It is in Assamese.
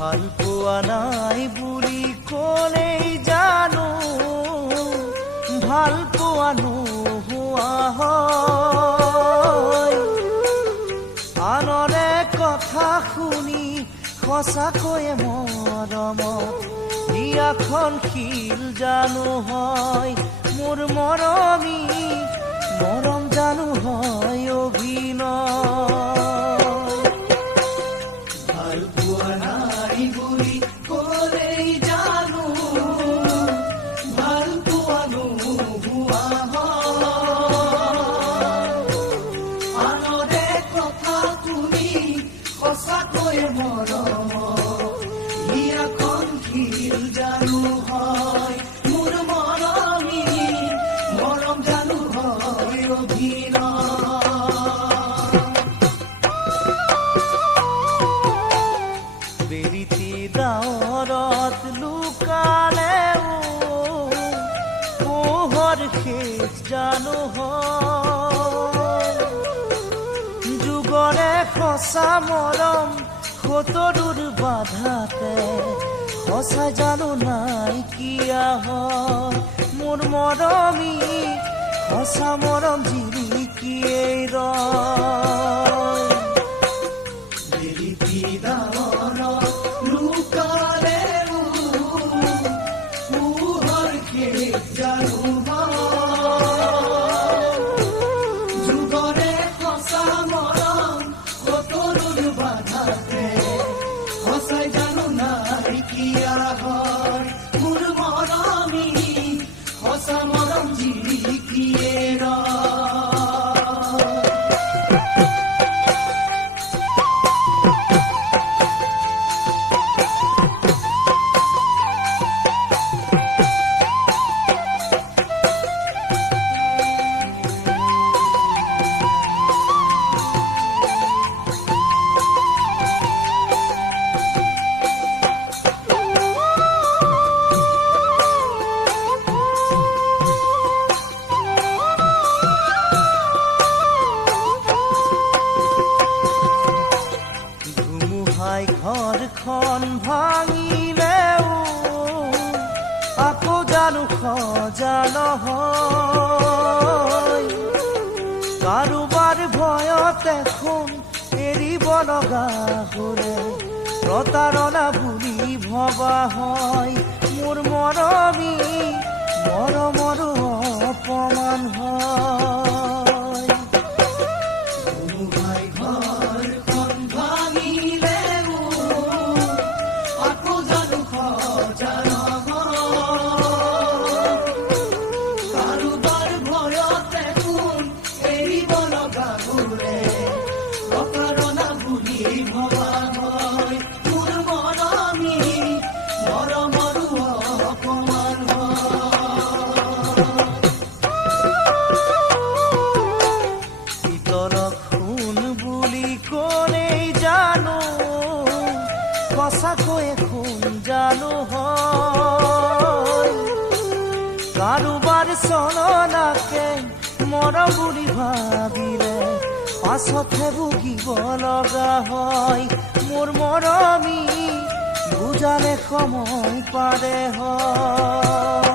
ভাল পোৱা নাই বুলি ক'লেই জানো ভাল পোৱা নোহোৱা হয় আনৰে কথা শুনি সঁচাকৈয়ে মৰমত বিয়াখন শিল জানো হয় মোৰ মৰমী মৰম জানো হয় অভিনয় জানো যুগৰে সঁচা মৰম সতৰুৰ বাধাতে সঁচা জানো নাই কিয়া হয় মোৰ মৰমী সঁচা মৰম জিৰিকিয়েই ৰয় ঘৰখন ভাঙিলেও আকৌ জানো সজা নহয় কাৰোবাৰ ভয়ত এখন এৰিব লগা হ'লে প্ৰতাৰণা বুলি ভবা হয় মোৰ মৰমী মৰমৰো অপমান হয় সঁচাকৈয়ে খুন জানো হয় কাৰোবাৰ চলনাকে মৰম বুলি ভাবিলে পাছতহে ভুগিব লগা হয় মোৰ মৰমী বুজালে সময় পাৰে হয়